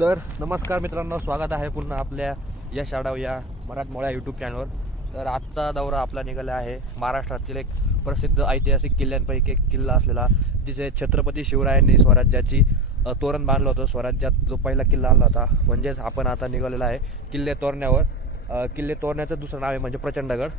तर नमस्कार मित्रांनो, स्वागत आहे पुन्हा आपल्या यश आढाव या मराठमोळ्या यूट्यूब चॅनलवर. तर आजचा दौरा आपला निघाला आहे महाराष्ट्रातील एक प्रसिद्ध ऐतिहासिक किल्ल्यांपैकी एक किल्ला असलेला, जिथे छत्रपती शिवरायांनी स्वराज्याची तोरण बांधलं होतं. स्वराज्यात जो पहिला किल्ला आणला होता, म्हणजेच आपण आता निघालेला आहे किल्ले तोरण्यावर. किल्ले तोरण्याचं दुसरं नाव आहे म्हणजे प्रचंडगड.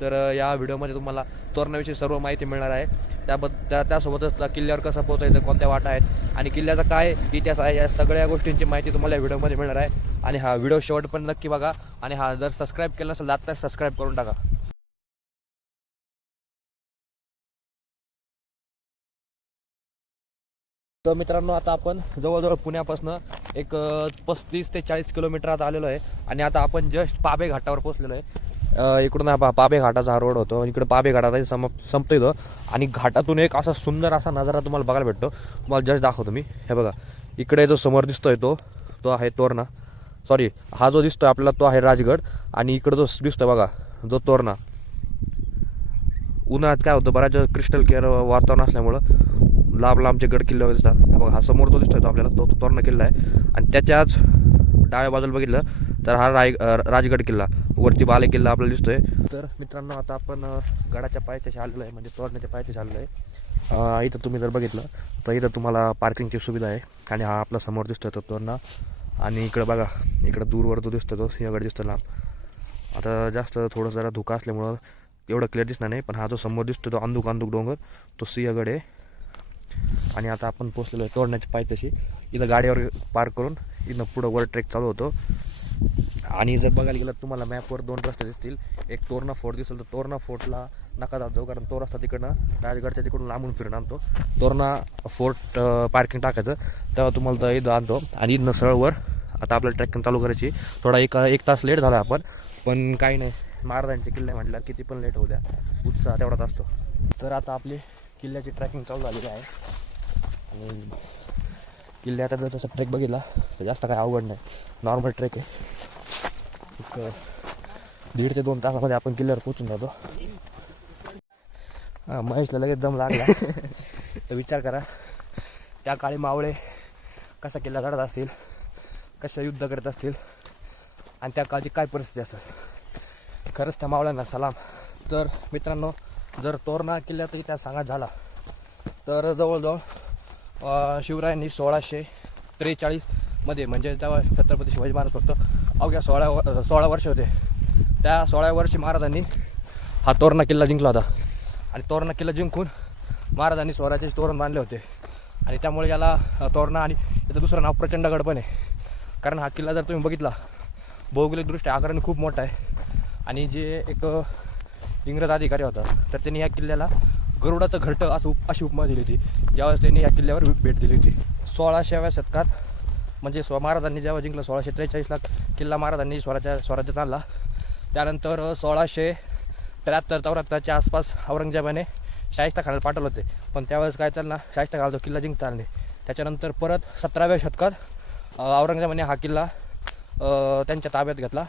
तर या व्हिडिओमध्ये तुम्हाला तोरणाविषयी सर्व माहिती मिळणार आहे. त्यासोबतच किल्ल्यावर कसं पोहोचायचं, कोणत्या वाटा आहेत आणि किल्ल्याचा काय इतिहास आहे, या सगळ्या गोष्टींची माहिती तुम्हाला या व्हिडिओमध्ये मिळणार आहे. आणि हा व्हिडिओ शेवट पण नक्की बघा. आणि हा जर सबस्क्राईब केला नसेल तर सबस्क्राईब करून टाका. तर मित्रांनो, आता आपण जवळजवळ पुण्यापासून एक 35 ते 40 किलोमीटर आता आलेलो आहे. आणि आता आपण जस्ट पाबे घाटावर पोहोचलेलो आहे. इकडून हा पाबे घाटाचा हा रोड होतो. इकडे पाबे घाटाचा संपतो इथं. आणि घाटातून एक असा सुंदर असा नजारा तुम्हाला बघायला भेटतो. तुम्हाला जस्ट दाखवतो मी. हे बघा, इकडे जो समोर दिसतोय तो आहे तोरणा. सॉरी, हा जो दिसतोय आपल्याला तो आहे राजगड. आणि इकडे जो दिसतोय बघा, जो तोरणा. उन्हाळ्यात काय होतं, बऱ्याच क्रिस्टल क्लिअर वातावरण असल्यामुळं लांब लांबचे गड किल्ले वगैरे दिसतात. बघा, हा समोर जो दिसतोय तो आपल्याला तो तोरणा किल्ला आहे. आणि त्याच्याच डाव्या बाजूला बघितलं तर हा राजगड किल्ला, वरती बाले किल्ला आपल्याला दिसतोय. तर मित्रांनो, आता आपण गडाच्या पायथ्याशी आलेलो आहे, म्हणजे तोरण्याच्या पायथ्याशी आलेलो आहे. इथं तुम्ही जर बघितलं तर इथं तुम्हाला पार्किंगची सुविधा आहे. आणि हा आपला समोर दिसतोय तो तोरणा. आणि इकडं बघा, इकडं दूरवर जो दिसतो तो सिंहगड दिसतो लांब. आता जास्त थोडं जरा धुका असल्यामुळं एवढं क्लिअर दिसणार नाही, पण हा जो समोर दिसतो तो अंदूक डोंगर, तो सिंहगड आहे. आणि आता आपण पोहोचलेलो आहे तोरण्याच्या पायथ्याशी. इथं गाडीवर पार्क करून इथं पुढं वर ट्रेक चालू होतो. आणि जर बघायला गेलं तुम्हाला मॅपवर 2 रस्ते दिसतील. एक तोरणा फोर्ट दिसेल, तर तोरणा फोर्टला नका जात जाऊ, कारण तो रस्ता तिकडनं राजगडच्या तिकडून लांबून फिरून आणतो. तोरणा फोर्ट पार्किंग टाकायचं, तेव्हा तुम्हाला तर इथं आणतो. आणि इथनं सरळवर आता आपल्याला ट्रेकिंग चालू करायची. थोडा एक तास लेट झाला आपण, पण काही नाही, महाराजांचे किल्ले म्हटल्यावर किती पण लेट होऊ द्या, उत्साह तेवढाच असतो. तर आता आपली किल्ल्याची ट्रॅकिंग चालू झालेली आहे. आणि किल्ल्याचा जर तसा ट्रेक बघितला तर जास्त काय अवघड नाही, नॉर्मल ट्रेक आहे. एक 1.5 ते 2 तासामध्ये आपण किल्ल्यावर पोचून जातो. महेशला लगेच दम लागला. तर विचार करा, त्या काळी मावळे कसा किल्ला चढत असतील, कशा युद्ध करत असतील, आणि त्या काळची काय परिस्थिती असेल. खरंच त्या मावळ्यांना सलाम. तर मित्रांनो, जर तोरणा किल्ल्याचा इतिहास सांगायचा झाला तर जवळजवळ शिवरायांनी 1643 मध्ये, म्हणजे तेव्हा छत्रपती शिवाजी महाराज फक्त अवघ्या 16 वर्ष होते. त्या 16 वर्षी महाराजांनी हा तोरणा किल्ला जिंकला होता. आणि तोरणा किल्ला जिंकून महाराजांनी स्वराज्याचे तोरण बांधले होते. आणि त्यामुळे याला तोरणा, आणि याचं दुसरं नाव प्रचंडगड पण आहे. कारण हा किल्ला जर तुम्ही बघितला, भौगोलिकदृष्ट्या आकाराने खूप मोठा आहे. आणि जे एक इंग्रज अधिकारी होता, तर त्यांनी या किल्ल्याला गरुडाचं घरटं अशी उपमा दिली होती, ज्यावेळेस त्यांनी या किल्ल्यावर भेट दिली होती. 16व्या शतकात, म्हणजे महाराजांनी जेव्हा जिंकलं 1643ला किल्ला महाराजांनी स्वराज्यात आणला. त्यानंतर 1673-74च्या आसपास औरंगजेबाने शाहिस्ता खानाला पाठवलं होते, पण त्यावेळेस काय त्यांना शाहिस्ता खानाला तो किल्ला जिंकता आला नाही. त्याच्यानंतर परत 17व्या शतकात औरंगजेबाने हा किल्ला त्यांच्या ताब्यात घेतला.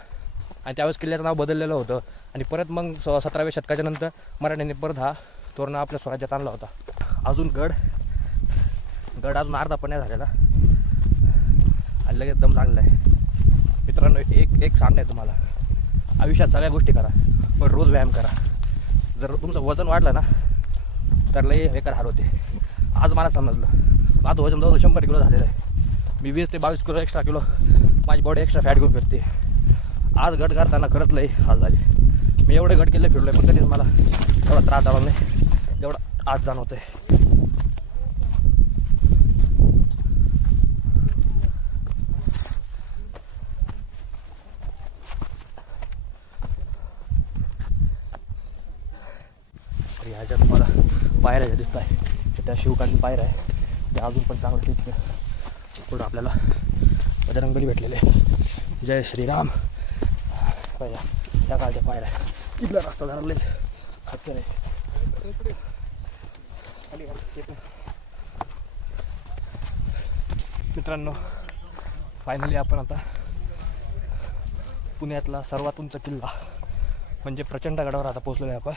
आणि त्यावेळेस किल्ल्याचं नाव बदललेलं होतं. आणि परत मग 17व्या शतकाच्या नंतर मराठ्यांनी परत हा तोरणा आपल्या स्वराज्यात आणला होता. अजून गड अजून अर्धा पण नाही झालेला, आणि लगेच दम लागलेला आहे. मित्रांनो, एक सांगणं आहे तुम्हाला, आयुष्यात सगळ्या गोष्टी करा, पण रोज व्यायाम करा. जर तुमचं वजन वाढलं ना तर लई बेकार हाल होते. आज मला समजलं, माझं वजन जवळ 100 किलो झालेलं आहे. मी 20 ते 22 किलो एक्स्ट्रा किलो माझी बॉडी एक्स्ट्रा फॅट घेऊन फिरते. आज गट करताना खरंच लई हाल झाले. मी एवढे गट केले फिरलो आहे, पण कधीच मला एवढा त्रास झाला नाही जेवढा आज जाणवत आहे. आणि ह्याच्या तुम्हाला पायऱ्या ज्या दिसत आहे, त्या शिवकालीन पायऱ्या आहे, त्या अजून पण चांगलं तिथे पुढं आपल्याला बजरंगबली भेटलेले. जय श्रीराम. पाहिजे त्या काळच्या पायऱ्या, इथला रस्ता धरलेच खतर आहे. मित्रांनो, फायनली आपण आता पुण्यातला सर्वात उंच किल्ला म्हणजे प्रचंडगडावर आता पोहोचलेलो आहे आपण.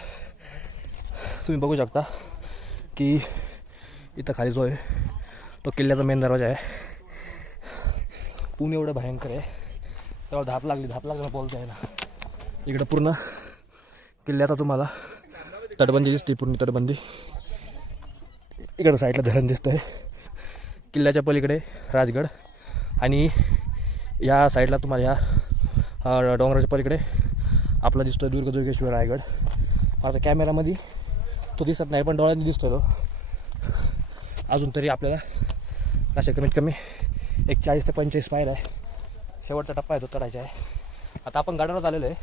तुम्ही बघू शकता की इथं खाली जो आहे तो किल्ल्याचा मेन दरवाजा आहे. ऊन एवढं भयंकर आहे, तेव्हा धाप लागली बोलता आहे ना. इकडं पूर्ण किल्ल्याचा तुम्हाला तटबंदी दिसते, पूर्ण तटबंदी. इकडं साईडला धरण दिसतंय, किल्ल्याच्या पलीकडे राजगड, आणि या साईडला तुम्हाला ह्या डोंगराच्या पलीकडे आपला दिसतोय दुर्गेश्वर रायगड. आता कॅमेरामध्ये तो दिसत नाही, पण डोळ्यांनी दिसतोय तो. अजून तरी आपल्याला अशा कमीत कमी एक 40 ते 45 पायऱ्या आहे, शेवटचा टप्पा आहे तो चढायचा आहे. आता आपण गडावर आलेलो आहे,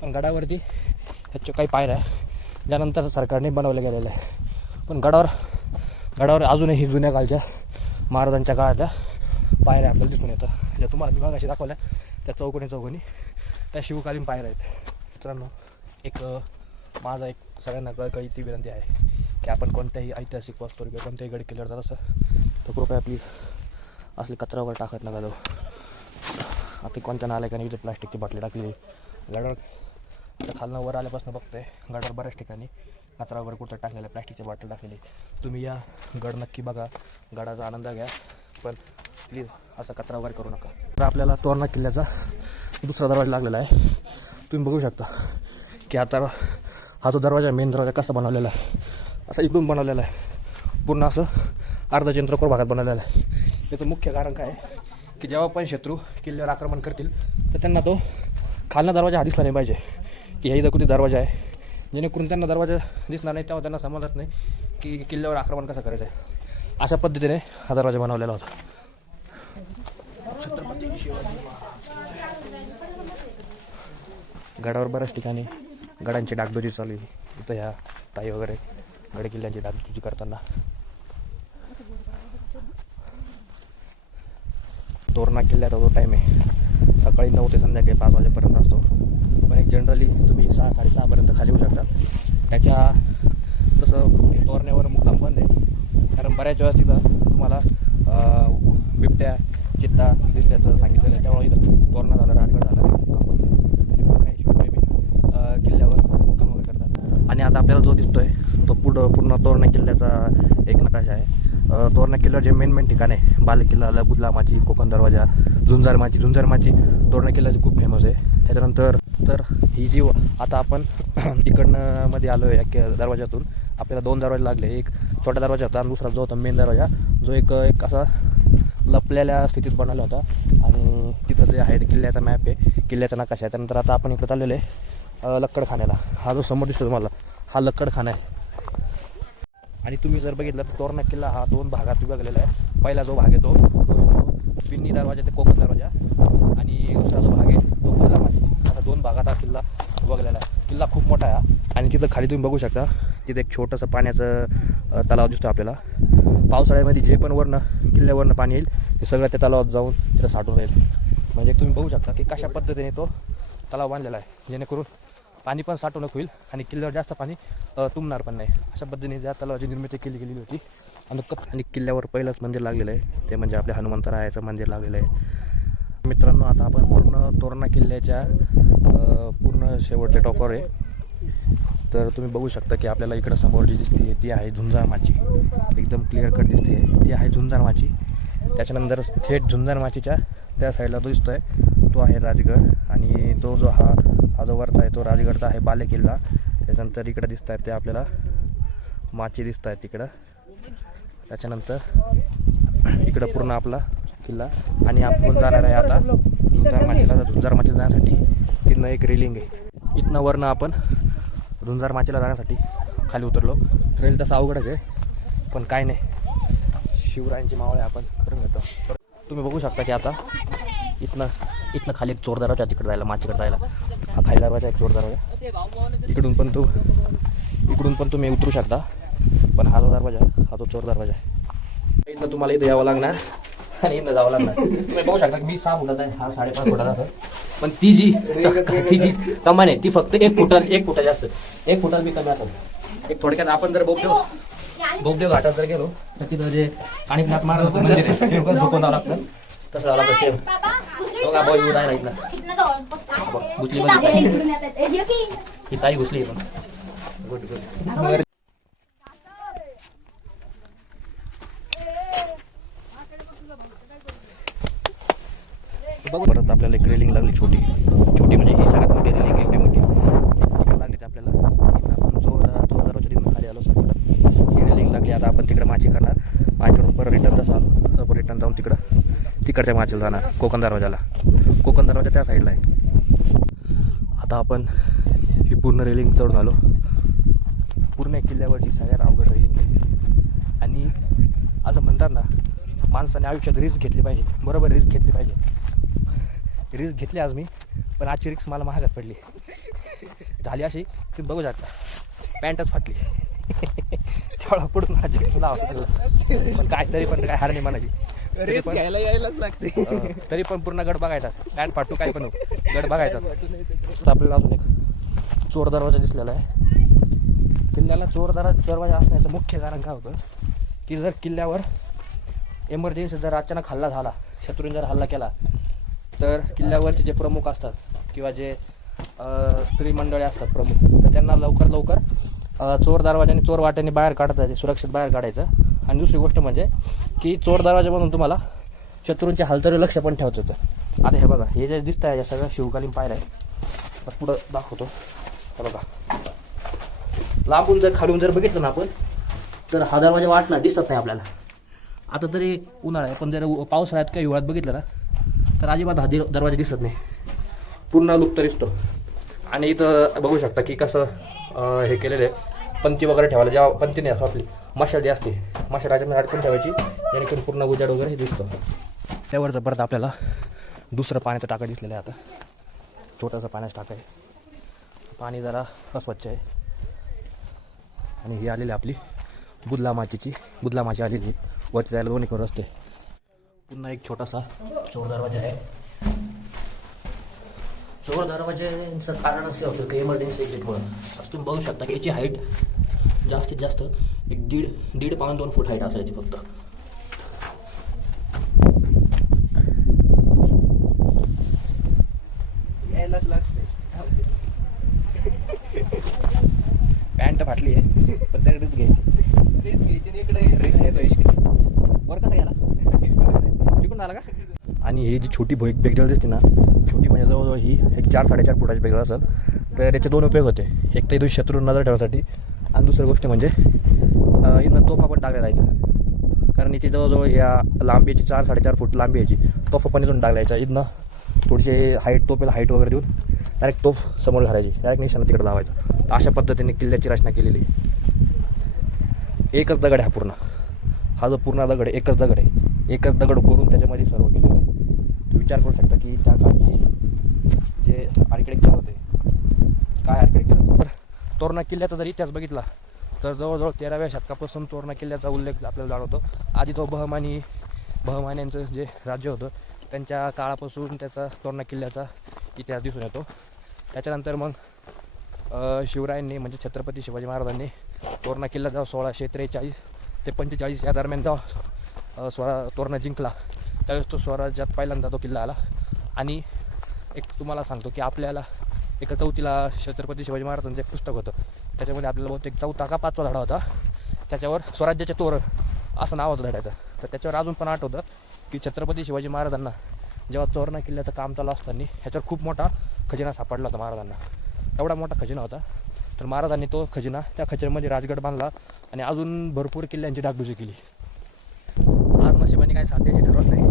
पण गडावरती ह्याच्या काही पायऱ्या आहे ज्यानंतर सरकारने बनवलं गेलेलं आहे. पण गडावर अजूनही जुन्या काळच्या महाराजांच्या काळातल्या पायऱ्या आपल्याला दिसून येतं, ज्या तुम्हाला मी मागाशी दाखवल्या त्या चौकोनी त्या शिवकालीन पायऱ्या आहेत. मित्रांनो, माझा एक सगळ्यांना कळकळीची विनंती आहे की आपण कोणत्याही ऐतिहासिक वस्तू किंवा कोणत्याही गड किल्ल्यावर जात असं तर कृपया प्लीज असले कचरा वगैरे टाकत नका जाऊ. आता कोणत्या नालायकाने इथे प्लास्टिकची बाटली टाकली गडावर. आता खालनं वर आल्यापासून बघतोय गडावर बऱ्याच ठिकाणी कचरा वगैरे कुठं टाकलेला, प्लास्टिकची बाटली टाकलेली. तुम्ही या गड नक्की बघा, गडाचा आनंद घ्या, पण प्लीज असा कचरा वगैरे करू नका. तर आपल्याला तोरणा किल्ल्याचा दुसरा दरवाजा लागलेला आहे. तुम्ही बघू शकता की आता हा जो दरवाजा, मेन दरवाजा कसा बनवलेला आहे, असा इकडून बनवलेला आहे, पूर्ण असं अर्धचंद्रकोर भागात बनवलेला आहे. त्याचं मुख्य कारण काय आहे की जेव्हा पण शत्रू किल्ल्यावर आक्रमण करतील तर त्यांना तो खालना दरवाजा हा दिसला नाही पाहिजे की ह्या इथं कुठे दरवाजा आहे, जेणेकरून त्यांना दरवाजा दिसणार नाही, तेव्हा त्यांना समजत नाही की किल्ल्यावर आक्रमण कसं करायचं आहे. अशा पद्धतीने हा दरवाजा बनवलेला होता. छत्रपती शिवाजी गडावर बऱ्याच ठिकाणी गडांची डागडुजी चालू आहे. इथं ह्या ताई वगैरे गड किल्ल्यांची डागडुजी करताना. तोरणा किल्ल्याचा जो टाईम आहे सकाळी 9 ते संध्याकाळी 5 वाजेपर्यंत असतो, पण एक जनरली तुम्ही 6, 6:30पर्यंत खाली येऊ शकता. त्याच्या तसं तोरण्यावर मुक्काम बंद आहे, कारण बऱ्याच वेळेस तिथं तुम्हाला बिबट्या चित्ता दिसल्याचं सांगितलेलं आहे. त्यामुळे इथं तोरणा झालं, राजगड झालं, मुक्काम बंद आहे. तरी पण काही शिवप्रेमी किल्ल्यावर मुक्काम वगैरे करतात. आणि आता आपल्याला जो दिसतोय तो पूर्ण तोरणा किल्ल्याचा एक नकाशा आहे. तोरणा किल्ल्यावर जे मेन ठिकाण आहे, बालेकिल्ला, बुदलामाची, कोकण दरवाजा, झुंजारमाची तोरणा किल्ल्याची खूप फेमस आहे. त्याच्यानंतर तर ही जी आता आपण इकडनं मध्ये आलो आहे या दरवाजातून, आपल्याला 2 दरवाजे लागले. एक छोटा दरवाजा होता आणि दुसरा जो होता मेन दरवाजा, जो एक असा लपलेल्या स्थितीत बनवला होता. आणि तिथं जे आहे किल्ल्याचा मॅप आहे, किल्ल्याचा नकाशा आहे. त्यानंतर आता आपण इकडे चाललेलो आहे लक्कडखान्याला. हा जो समोर दिसतो तुम्हाला हा लक्कडखाना आहे. आणि तुम्ही जर बघितलं तर तोरणा किल्ला हा 2 भागात विभागलेला आहे. पहिला जो भाग आहे तो येतो पिन्नी दरवाजा ते कोकण दरवाजा, आणि दुसरा जो भाग आहे तो बुदलामाची. आता 2 भागात हा किल्ला विभागलेला आहे. किल्ला खूप मोठा आहे आणि तिथं खाली तुम्ही बघू शकता तिथे एक छोटंसं पाण्याचं तलाव दिसतो आपल्याला. पावसाळ्यामध्ये जे पण किल्ल्यावरनं पाणी येईल ते सगळं त्या तलावात जाऊन तिथं साठून राहील. म्हणजे तुम्ही बघू शकता की कशा पद्धतीने तो तलाव बांधलेला आहे, जेणेकरून पाणी पण साठवणूक होईल आणि किल्ल्यावर जास्त पाणी तुंबणार पण नाही. अशा पद्धतीने त्या तलावाची निर्मिती गेलेली होती. आणि किल्ल्यावर पहिलंच मंदिर लागलेलं आहे, ते म्हणजे आपल्या हनुमंतरायाचं मंदिर लागलेलं आहे. मित्रांनो, आता आपण पूर्ण तोरणा किल्ल्याच्या पूर्ण शेवटच्या टोकावर आहे. तर तुम्ही बघू शकता की आपल्याला इकडं समोर जी दिसते ती आहे झुंजारमाची, एकदम क्लिअर कट दिसते, ती आहे झुंजारमाची. त्याच्यानंतर थेट झुंजारमाचीच्या त्या साईडला जो दिसतो आहे तो आहे राजगड, आणि तो जो हा जो वरचा आहे तो राजगडचा आहे बालेकिल्ला. त्याच्यानंतर इकडं दिसत आहेत ते आपल्याला माची दिसत आहेत तिकडं. त्याच्यानंतर इकडं पूर्ण आपला किल्ला, आणि आपण जाणार आहे आता झुंजारमाचीला जाण्यासाठी. तिथनं एक रेलिंग आहे, इथनं वरनं आपण झुंजारमाचीला जाण्यासाठी खाली उतरलो. ट्रेल तसं अवघडच आहे, पण काय नाही, शिवरायांची मावळे आपण करून घेतो. तुम्ही बघू शकता की आता इथनं खाली एक चोर दरवाजा, तिकडे जायला माचीकडे जायला हा खाली दरवाजा, एक चोर दरवाजा. इकडून पण तुम्ही उतरू शकता, पण हा जो दरवाजा हा तो चोर दरवाजा आहे. इथनं तुम्हाला इथं यावं लागणार आणि इथं जावं लागणार. तुम्ही बघू शकता की मी 6 फुटाचा आहे, हा 5.5 फुटाचा आहे. पण ती जी कमान आहे ती फक्त 1 फुटा जास्त, 1 फुटात मी कमी असेल. एक थोडक्यात आपण जर बोगदेव घाटात जर गेलो तर तिथं जे आणिनाथ महाराजांचं मंदिर आहे ते झोपून जावं लागतं, तसं झालं तर सेम. बघा भाऊ येऊ राहिला इथला, घुसली बघ ही ताई घुसली पण. गुड. बघू परत आपल्याला एक रेलिंग लागली छोटी म्हणजे ही सगळ्यात मोठी रेलिंग एवढी मोठी लागली ते आपल्याला. इथं आपण जोरदाराच्या दिवशी खाली आलो सर. ही रेलिंग लागली. आता आपण तिकडे माची करणार. माचीवरून परत रिटर्न तसं आलो. परत रिटर्न जाऊन तिकडच्या माचीला जाणार कोकण दरवाजाला. कोकण दरवाजा त्या साईडला आहे. आता आपण ही पूर्ण रेलिंग चढून आलो. पूर्ण किल्ल्यावरची सगळ्यात अवघड रेलिंग आहे. आणि असं म्हणतात ना, माणसाने आयुष्यात रिस्क घेतली पाहिजे. बरोबर रिस्क घेतली पाहिजे. रिस्क घेतली आज मी, पण आजची रिस्क मला महागात पडली. झाली अशी तुम्ही बघू शकता, पॅन्टच फाटली. तेवढा पुढून माझी पण काय हार नाही म्हणायची. घ्यायला यायलाच लागते. तरी पण पूर्ण गड बघायचा. पॅन्ट फाटू काय पण गड बघायचा. आपल्याला अजून एक चोर दरवाजा दिसलेला आहे. किल्ल्याला चोर दरवाजा असण्याचं मुख्य कारण काय होतं की जर किल्ल्यावर एमर्जन्सी जर अचानक हल्ला झाला, शत्रूंनी जर हल्ला केला, तर किल्ल्यावरचे जे प्रमुख असतात किंवा जे स्त्री मंडळी असतात प्रमुख, तर त्यांना लवकर चोर दरवाजाने चोर वाट्याने बाहेर काढता येते, सुरक्षित बाहेर काढायचं. आणि दुसरी गोष्ट म्हणजे की चोर दरवाजामधून तुम्हाला शत्रूंच्या हालचाली लक्ष पण ठेवत होतं. आता हे बघा, हे जे दिसत आहे या सगळ्या शिवकालीन पायऱ्या आहे. तर पुढं दाखवतो. हे बघा, लांबून जर खालून जर बघितलं ना आपण, तर हा दरवाजा वाटला दिसत नाही आपल्याला. आता तरी उन्हाळा आहे, पण जर पावसाळ्यात किंवा हिवाळ्यात बघितलं ना, तर अजिबात हा दरवाजा दिसत नाही, पूर्ण लुप्त दिसतो. आणि इथं बघू शकता की कसं हे केलेलं आहे, पंथी वगैरे ठेवायला. जेव्हा पंथी नाही आपली मशाल जी असते, मशालाच्या अडकून ठेवायची, जेणेकरून पूर्ण उजाड वगैरे दिसतो. त्यावरचं परत आपल्याला दुसरं पाण्याचं टाका दिसलेलं आहे. आता छोटंसं पाण्याचं टाका आहे. पाणी जरा अस्वच्छ आहे. आणि ही आलेली आपली बुदला माची आलेली. वरती जायला दोन्ही करून रस्ते. पुन्हा एक छोटासा चोर दरवाजा आहे. चोर दरवाजाचं कारण असं होतं की इमर्जन्सी एक्झिटमुळं. आता तुम्ही बघू शकता की याची हाईट जास्तीत जास्त एक दीड पाऊण 2 फूट हाईट असायची फक्त. यायलाच लागते. पॅन्ट फाटली आहे, पण त्याने रिस्क घ्यायची. इकडे रिस्क येतो. वर कसा गेला, तिकडून आला का? आणि ही जी छोटी बेगडल दिसते ना, छोटी म्हणजे जवळजवळ ही एक 4-4.5 फुटाची बेगडल असेल. तर याचे 2 उपयोग होते. एक तर इथून शत्रू नजर ठेवण्यासाठी, आणि दुसरी गोष्ट म्हणजे इथं तोफा पण टाकला जायचा. कारण याची जवळजवळ ह्या लांबीची 4-4.5 फूट लांबी याची. तोफा पण इथून टाकला यायचा. इथनं थोडीशी हाईट, तोफेला हाईट वगैरे देऊन डायरेक्ट तोफ समोर घालायची, डायरेक्ट निशाणा तिकडे लावायचा. अशा पद्धतीने किल्ल्याची रचना केलेली. एकच दगड आहे पूर्ण. हा जो पूर्ण दगड आहे, एकच दगड आहे. एकच दगड करून त्याच्यामध्ये सर्व केलेलं आहे. तुम्ही विचार करू शकता की त्या काळचे जे आर्किटेक्चर होते, काय आर्किटेक्चर होतं. तोरणा किल्ल्याचा जर इतिहास बघितला तर जवळजवळ 13व्या शतकापासून तोरणा किल्ल्याचा उल्लेख आपल्याला जाणवतो. आधी तो बहमान्यांचं जे राज्य होतं त्यांच्या काळापासून त्याचा तोरणा किल्ल्याचा इतिहास दिसून येतो. त्याच्यानंतर मग शिवरायांनी म्हणजे छत्रपती शिवाजी महाराजांनी तोरणा किल्ला जेव्हा 1643 ते 45 या दरम्यान जेव्हा तोरणा जिंकला, त्यावेळेस तो स्वराज्यात पहिल्यांदा तो किल्ला आला. आणि एक तुम्हाला सांगतो की आपल्याला एका 4थीला छत्रपती शिवाजी महाराजांचं एक पुस्तक होतं, त्याच्यामध्ये आपल्याला बहुतेक 4था का 5वा धडा होता, त्याच्यावर स्वराज्याचे तोरण असं नाव होतं धड्याचं. तर त्याच्यावर अजून पण आठवतं की छत्रपती शिवाजी महाराजांना जेव्हा तोरणा किल्ल्याचं काम चालू असताना ह्याच्यावर खूप मोठा खजिना सापडला होता महाराजांना. एवढा मोठा खजिना होता. तर महाराजांनी तो खजिना, त्या खजिन्यामध्ये राजगड बांधला आणि अजून भरपूर किल्ल्यांची डागडुजी केली. आज नशिबाने काय साध्याची ठरवत नाही.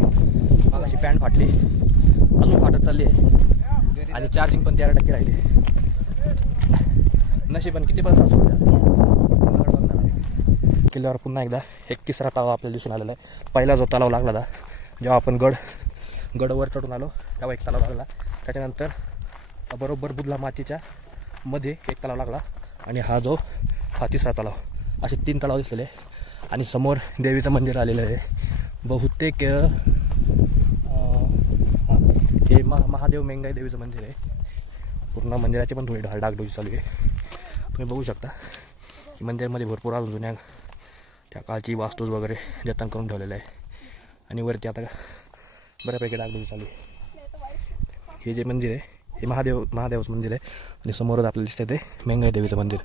मग अशी पॅन्ट फाटली, अजून फाटत चालली आहे, आणि चार्जिंग पण 13% राहिली. नशिबाने किती पण सासू किल्ल्यावर पुन्हा एकदा एक तिसरा तलाव आपल्याला दिसून आलेला आहे. पहिला जो तलाव लागला होता जेव्हा आपण गडवर चढून आलो तेव्हा एक तलाव लागला. त्याच्यानंतर बरोबर बुदला मातीच्या मध्ये एक तलाव लागला, आणि हा तिसरा तलाव. असे 3 तलाव दिसलेले. आणि समोर देवीचं मंदिर आलेलं आहे. बहुतेक हे महादेव मेंगाई देवीचं मंदिर आहे. पूर्ण मंदिराची पण थोडी डागडुजी चालू आहे. तुम्ही बघू शकता की मंदिरामध्ये भरपूर अजून जुन्या त्या काळची वास्तूज वगैरे जतन करून ठेवलेलं आहे. आणि वरती आता बऱ्यापैकी डागडुजी चालू आहे. हे जे मंदिर आहे हे महादेवाचं मंदिर आहे, आणि समोरच आपल्याला दिसतंय ते मेंगाई देवीचं मंदिर.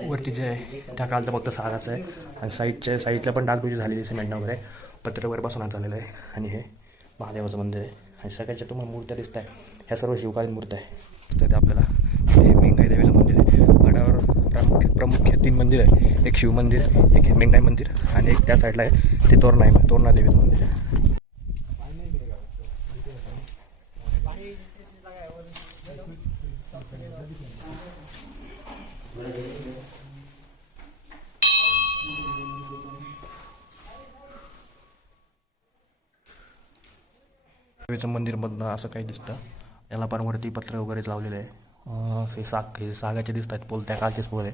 वरती बाकी जे आहे त्या कालचं फक्त सागाचं आहे आणि साईडला पण डागडुजी झालेली सिमेंट वगैरे पत्र वगैरे बसवण्यात आलेलं आहे. आणि हे महादेवाचं मंदिर आहे आणि सगळ्याच्या तुम्हाला मूर्त्या दिसत आहे. ह्या सर्व शिवकालीन मूर्त्या आहे. तर ते आपल्याला हे मेंगाई देवीचं मंदिर आहे. गडावर प्रमुख 3 मंदिर आहे. एक शिव मंदिर, एक मेंगाई मंदिर आणि एक त्या साईडला आहे ते तोरणा देवीचं मंदिर आहे. देवीचं मंदिरमधनं असं काही दिसतं. याला पण वरती पत्र वगैरे लावलेलं आहे. हे सागाचे दिसत आहेत पोल, त्या कालचेच पोल आहे.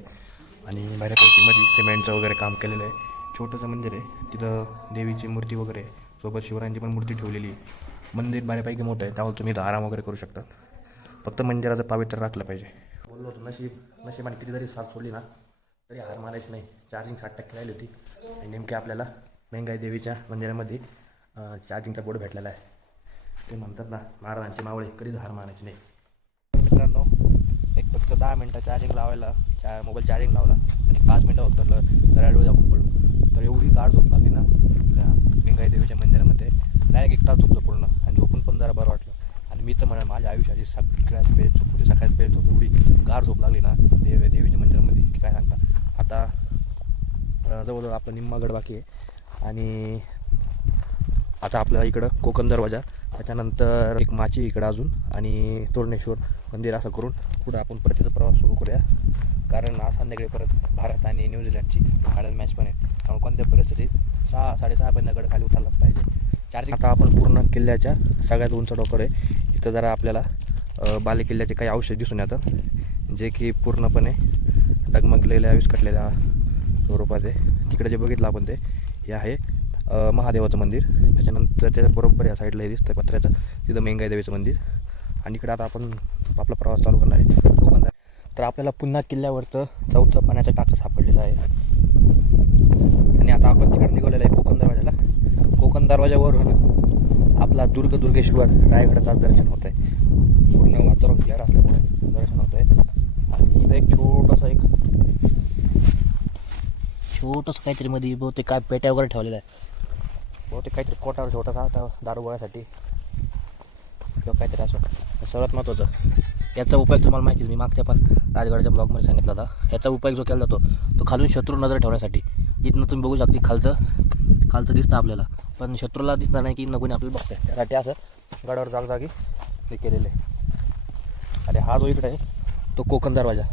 आणि बऱ्यापैकी मध्ये सिमेंटचं वगैरे काम केलेलं आहे. छोटंसं मंदिर आहे. तिथं देवीची मूर्ती वगैरे आहे. सोबत शिवरायांची पण मूर्ती ठेवलेली आहे. मंदिर बऱ्यापैकी मोठं आहे, त्यामुळे तुम्ही इथं आराम वगैरे करू शकता. फक्त मंदिराचं पावित्र्य राखलं पाहिजे. बोललो होतो नशिबाने किती जरी साथ सोडली ना तरी हार मारायची नाही. चार्जिंग 60% राहिली होती आणि नेमकी आपल्याला मेंगाई देवीच्या मंदिरामध्ये चार्जिंगचा बोर्ड भेटलेला आहे. ते म्हणतात ना, महाराजांची मावळे कधीच हार मानायची नाही. मित्रांनो, एक फक्त 10 मिनटं चार्जिंग लावायला मोबाईल चार्जिंग लावला आणि 5 मिनटं फक्त दराडोळ जाऊन पडलो. तर एवढी गाढ झोप लागली ना आपल्या मेंगाई देवीच्या मंदिरामध्ये. डायरेक्ट 1 तास झोपलं पूर्ण आणि झोपून पण जरा बरं वाटलं. आणि मी तर म्हणा माझ्या आयुष्याची सगळ्यात बेस्ट झोप होती, सगळ्यात बेस्ट झोप. एवढी गाढ झोप लागली ना देवीच्या मंदिरामध्ये की काय सांगता. आता जवळजवळ आपला निम्मा गड बाकी आहे. आणि आता आपल्याला इकडं कोकण दरवाजा, त्याच्यानंतर एक माची इकडं अजून आणि तोरणेश्वर मंदिर, असं करून पुढं आपण परतीचा प्रवास सुरू करूया. कारण आज संध्याकाळी परत भारत आणि न्यूझीलंडची फायनल मॅच पण आहे. त्यामुळे कोणत्या परिस्थितीत 6-6:30 पर्यंत गड खाली उतरलाच पाहिजे. चार्जिंग आता आपण पूर्ण किल्ल्याच्या सगळ्यात उंच डोकर आहे. इथं जरा आपल्याला बालेकिल्ल्याचे काही अवशेष दिसून येतात, जे की पूर्णपणे डगमगलेल्या विस्कटलेल्या स्वरूपात आहे. तिकडे जे बघितलं आपण ते हे आहे महादेवाचं मंदिर. त्याच्यानंतर त्याच्याबरोबर या साईडला हे दिसतं पत्र्याचं, तिथं मेंगाई देवीचं मंदिर. आणि इकडे आता आपण आपला प्रवास चालू करणार आहे कोकण. तर आपल्याला पुन्हा किल्ल्यावरचं 4थं पाण्याचं टाकं सापडलेलं आहे. आणि आता आपण तिकडे निघालेलं आहे कोकण दरवाजाला. कोकण दरवाजावरून आपला दुर्गेश्वर रायगडचाच दर्शन होत आहे. पूर्ण वातावरण क्लिअर असल्यामुळे दर्शन होत आहे. आणि इथं एक छोटंसं काहीतरी मध्ये बहुतेक काय पेट्या वगैरे ठेवलेलं आहे. बहुतेक काहीतरी कोटावर छोटासा दारू गोळ्यासाठी किंवा काहीतरी असं. सर्वात महत्त्वाचं याचा उपयोग तुम्हाला माहितीच, मी मागच्या पण राजगडच्या ब्लॉगमध्ये सांगितला होता. ह्याचा उपयोग जो केला जातो तो खालून शत्रू नजर ठेवण्यासाठी. इथनं तुम्ही बघू शकता खालचं दिसतं आपल्याला, पण शत्रूला दिसणार नाही की नकोनी आपल्याला बघतंय. त्यासाठी असं गडावर जागोजागी हे केलेलं आहे. आणि हा जो इकडे आहे तो कोकण दरवाजा.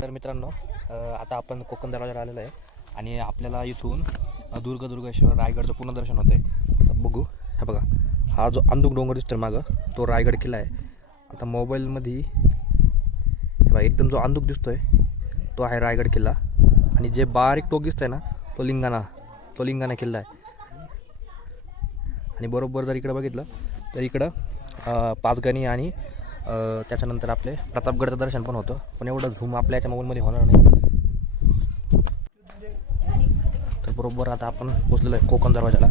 तर मित्रांनो, आता आपण कोकण दरवाजाला आलेलो आहे आणि आपल्याला इथून दुर्गेश्वर रायगडचं पूर्ण दर्शन होतं आहे. तर बघू, हे बघा, हा जो अंदूक डोंगर दिसतो मागं तो रायगड किल्ला आहे. आता मोबाईलमध्ये हे बघा, एकदम जो अंदूक दिसतोय तो आहे रायगड किल्ला. आणि जे बारीक टोक दिसतंय ना तो लिंगाणा किल्ला आहे. आणि बरोबर जर इकडं बघितलं तर इकडं पाचगणी आणि त्याच्यानंतर आपले प्रतापगडचं दर्शन पण होतं. पण एवढं झूम आपल्या याच्या मोबाईलमध्ये होणार नाही. तर बरोबर आता आपण पोचलेलो आहे कोकण दरवाजाला.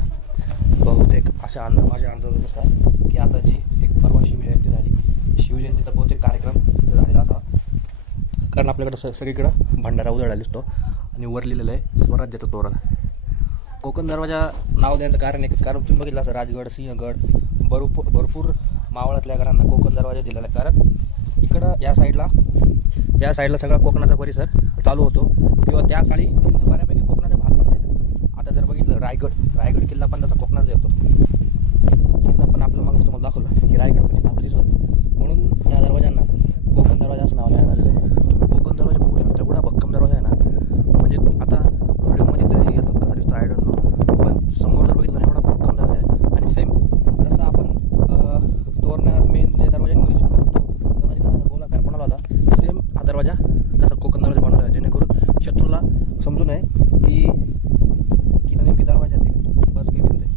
बहुतेक अशा माझ्या अंदाजानुसार की आता जी एक परवा शिवजयंती झाली, शिवजयंतीचा बहुतेक कार्यक्रम झालेला असा. कारण आपल्याकडं सगळीकडं भंडारा उधळला दिसतो आणि वर लिहिलेलं आहे स्वराज्याचं तोरण. कोकण दरवाजा नाव द्यायचं कारण एकच, कारण तुम्ही बघितलं असं राजगड, सिंहगड, भरपूर मावळातल्या गडांना कोकण दरवाजा दिलेला आहे. कारण इकडं या साईडला सगळा कोकणाचा परिसर चालू होतो किंवा त्या काळी तिथनं बऱ्यापैकी कोकणाचा भाग दिसायचा. आता जर बघितलं रायगड किल्ला पण तसा कोकणाचा येतो. तिथनं पण आपलं मग तुम्हाला दाखवलं की रायगड पण तिथं आपलं दिसतो. म्हणून या दरवाजांना कोकण दरवाजा असं नाव देण्यात आलेलं आहे. तुम्ही कोकण दरवाजा बघू शकता, एवढा भक्कम दरवाजा आहे ना. म्हणजे आता व्हिडिओमध्ये तरी येतो कसा दिसतो आय डोंट नो, पण समोर जर बघितलं एवढा भक्कम दरवाजा आहे. आणि सेम जसं आपण तोरणात मेन जे दरवाजा शिकलो तो दरवाजा गोलाकार बनवला होता, सेम हा दरवाजा तसा कोकण दरवाजा बनवला आहे, जेणेकरून शत्रूला समजू नये की नेमकी दरवाजाचे बस काही भिंत आहे.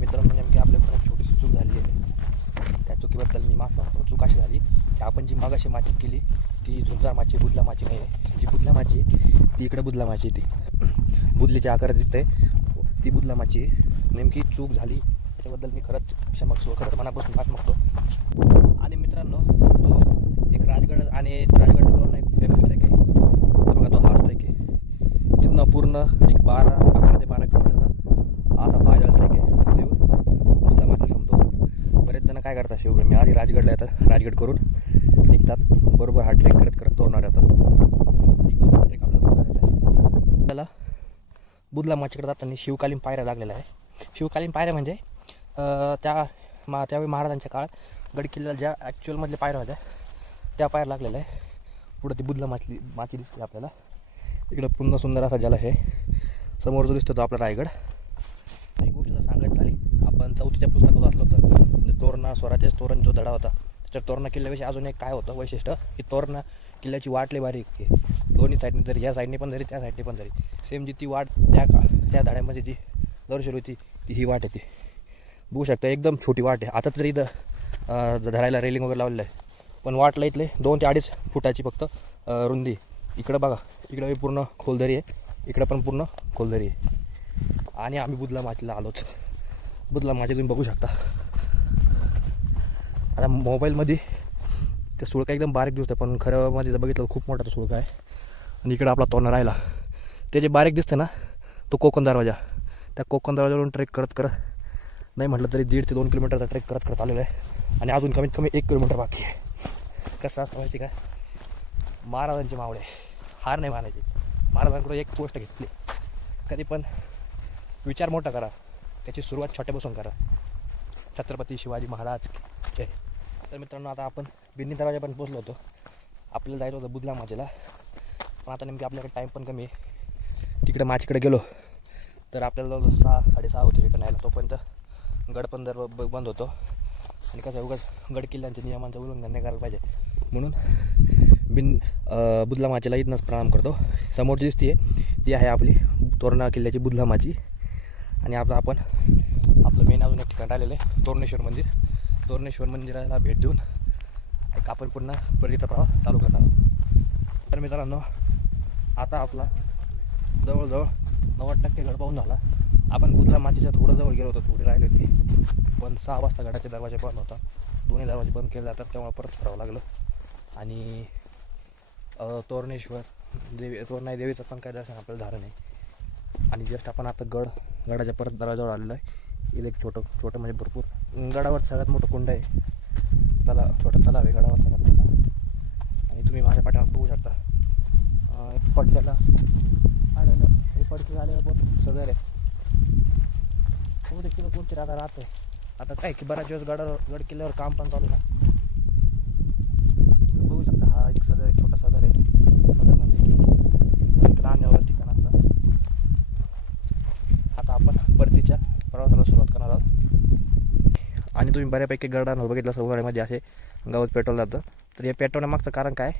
मित्रांनो, नेमकी आपल्याकडून एक छोटीशी चूक झालेली आहे. त्या चुकीबद्दल मी माफ मागतो. चूक अशी झाली की आपण जी मागाशी माची केली ती झुंजार माची, बुदला माची नाही आहे. जी बुदला माची ती इकडे बुदला माची, ती बुदलीच्या आकारात दिसते ती बुदला माची. नेमकी चूक झाली त्याच्याबद्दल मी खरंच खरंच मनापासून माफ मागतो. आणि मित्रांनो, जो एक राजगड आणि राजगडचा तोरणा एक फेमस ट्रेक आहे, तर बघा तो हाच ट्रेक आहे. तिथनं पूर्ण एक 11 ते 12 किलोमीटरचा असा पायदळ ट्रेक आहे. तिथे येऊन बुद्धमाथ्याला संपतो. बरेच जण काय करतात, शिवगड आधी राजगडला येतात, राजगड करून निघतात, बरोबर हा ट्रेक करत करत तोरणार येतात. एक दुसरा ट्रेक आपल्याला करायचा आहे. आपल्याला बुद्धमाथ्याकडे जाताना शिवकालीन पायऱ्या लागलेल्या आहे. शिवकालीन पायऱ्या म्हणजे त्यावेळी महाराजांच्या काळात गड किल्ल्याला ज्या ॲक्च्युअलमधल्या पायऱ्या होत्या त्या पायऱ्या लागलेल्या आहे. पुढं ती बुद्धमाथी दिसते आपल्याला. इकडं पुन्हा सुंदर असा जलाशय समोर जो दिसतो तो आपला रायगड. एक गोष्ट जर सांगायची झाली, आपण 4थीच्या पुस्तकात वाचलं होतं, म्हणजे तोरणा स्वराज्याचा तोरण जो धडा होता त्याच्यावर तोरणा किल्ल्याविषयी अजून एक काय होतं वैशिष्ट्य, की तोरणा किल्ल्याची वाट लय बारीक आहे. दोन्ही साईडने जरी या साईडने पण जरी त्या साईडने पण जरी सेम जी ती वाट त्या धड्यामध्ये जी दर्शवली होती ती ही वाट येते. बघू शकता एकदम छोटी वाट आहे. आता तरी इथं धरायला रेलिंग वगैरे लावलेलं आहे, पण वाटला इथले 2 ते 2.5 फुटाची फक्त रुंदी. इकडं बघा, इकडं पूर्ण खोलदरी आहे, इकडं पण पूर्ण खोलदरी आहे. आणि आम्ही बुद्धमाथीला आलोच. बुद्धमाथी तुम्ही बघू शकता. आता मोबाईलमध्ये ते सुळका एकदम बारीक दिसतं, पण खरं मध्ये जर बघितलं खूप मोठा तो सुळका आहे. आणि इकडं आपला तोरणा राहिला, ते जे बारीक दिसतं ना तो कोकण दरवाजा. त्या कोकण दरवाजावरून ट्रेक करत करत नाही म्हटलं तरी 1.5 ते 2 किलोमीटरचा ट्रेक करत करत आलेलो आहे. आणि अजून कमीत कमी 1 किलोमीटर बाकी आहे. कसं असतं माहिती का, महाराजांचे मावळे हार नाही मानायची. महाराजांकडून एक गोष्ट घेतली, कधी पण विचार मोठा करा, त्याची सुरुवात छोट्यापासून करा. छत्रपती शिवाजी महाराज जय. तर मित्रांनो, आता आपण बिन्नी दरवाजापर्यंत पोचलो होतो. आपल्याला जायचं होतं बुद्धमाथीला, पण आता नेमकी आपल्याकडे टाईम पण कमी आहे. तिकडे माझ्याकडे गेलो तर आपल्याला 6-6:30 होते रिटर्न यायला. तोपर्यंत गड पण बंद होतो. आणि कसं उगाच गड किल्ल्यांच्या नियमांचं उल्लंघन नाही करायला पाहिजे, म्हणून बुद्धमाथीला इथनंच प्रणाम करतो. समोरची दिसते ती आहे आपली तोरणा किल्ल्याची बुद्धमाथी. आणि आता आपण आपलं मेन अजून एक ठिकाण राहिलेलं आहे, तोरणेश्वर मंदिर. तोरणेश्वर मंदिराला भेट देऊन एक आपण पुन्हा परतीचा प्रवास चालू करणार आहोत. तर मित्रांनो, आता आपला जवळजवळ 90% गड पाहून झाला. आपण बुद्धमाथीच्या थोडं जवळ गेलो होतो, थोडी राहिली होती, पण 6 वाजता गडाचे दरवाजे बंद होता. दोन्ही दरवाजे बंद केले जातात, तेव्हा परत फिरावं लागलं. आणि तोरणेश्वर तोरणा देवीचं पण काय दर्शन आपल्याला झालं नाही. आणि जस्ट आपण आता गडाच्या परत दरवाजावर आलेलो आहे. इथे एक छोटं म्हणजे भरपूर गडावर सगळ्यात मोठं कुंड आहे, छोटं तलाव आहे गडावर सगळ्यात मोठा. आणि तुम्ही माझ्या पाठीमागे बघू शकता पडलेला आलेलं हे पडकी आलेलं पण सदर आहे. देखील कोणतरी आता राहतोय. आता काय की बऱ्याच दिवस गड किल्ल्यावर काम पण चालू ना. बघू शकता हा एक छोटा सदर आहे. सदर म्हणजे की एक राहण्यावर ठिकाण असतं. आता आपण परतीच्या प्रवासाला सुरुवात करणार आहोत. आणि तुम्ही बऱ्यापैकी गडांवर बघितलं असेल उन्हाळ्यामध्ये असे गावात पेट्रोल जातं. तर हे पेट्रोलमागचं कारण काय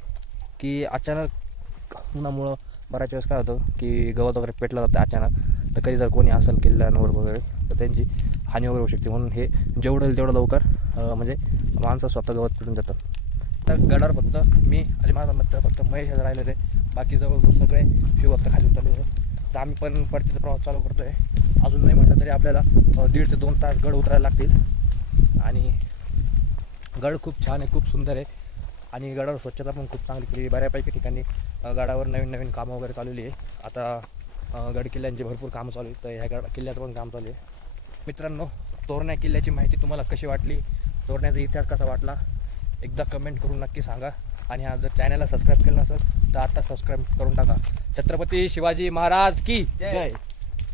की अचानक उन्हामुळं बऱ्याच वेळेस काय होतं की गवत वगैरे पेटलं जातं अचानक. तर कधी जर कोणी असेल किल्ल्यांवर वगैरे तर त्यांची हानी वगैरे होऊ शकते, म्हणून हे जेवढं होईल तेवढं लवकर म्हणजे माणसं स्वतः गवत पेटून जातात. तर गडावर फक्त मी आणि माझा मित्र फक्त महेश राहिलेले, बाकी जवळ सगळे शिवभक्त खाली उतरलेले. तर आम्ही पण परतीचा प्रवास चालू करतो आहे. अजून नाही म्हटलं तरी आपल्याला 1.5 ते 2 तास गड उतरायला लागतील. आणि गड खूप छान आहे, खूप सुंदर आहे. आणि गडावर स्वच्छता पण खूप चांगली केली. बऱ्यापैकी ठिकाणी गडावर नवीन कामं वगैरे चालवली आहे. आता गड किल्ल्यांची भरपूर कामं चालू आहेत, तर ह्या किल्ल्याचं पण काम चालू आहे. मित्रांनो, तोरणा किल्ल्याची माहिती तुम्हाला कशी वाटली, तोरण्याचा इतिहास कसा वाटला, एकदा कमेंट करून नक्की सांगा. आणि हा जर चॅनलला सबस्क्राईब केलं नसेल तर आता सबस्क्राईब करून टाका. छत्रपती शिवाजी महाराज की जय.